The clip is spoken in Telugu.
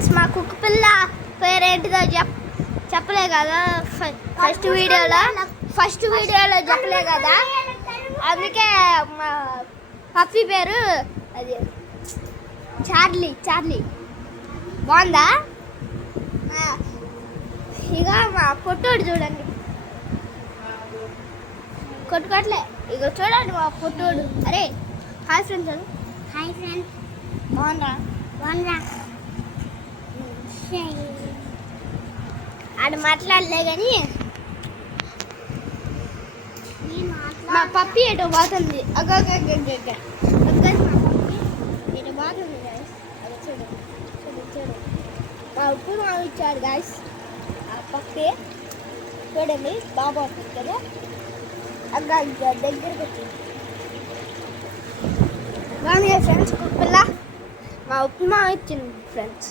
ఫ్రెండ్స్, మా కుక్క పిల్ల పేరేంటిదో చెప్పలే కదా ఫస్ట్ వీడియోలో చెప్పలే కదా, అందుకే మా పప్పి పేరు అది చార్లీ. బాగుందా? ఇక మా పొట్టోడు చూడండి, కొట్టుకోట్లే. ఇక చూడండి మా పొట్టోడు. అరే హాయ్ ఫ్రెండ్స్. Hi friends. బాగుందా? ఆడ మాట్లాడలే కానీ మా పప్పి ఎటో పోతుంది. మా పప్పి ఎటో పోతుంది గాయస్. అది చూడు. మా ఉప్పు మా ఇచ్చాడు గాయస్. ఆ పప్పి చూడండి బాగా అవుతుంది కదా. దగ్గరికి వచ్చింది. కానీ ఫ్రెండ్స్ కుక్క పిల్ల మా ఉప్మా ఇచ్చింది ఫ్రెండ్స్.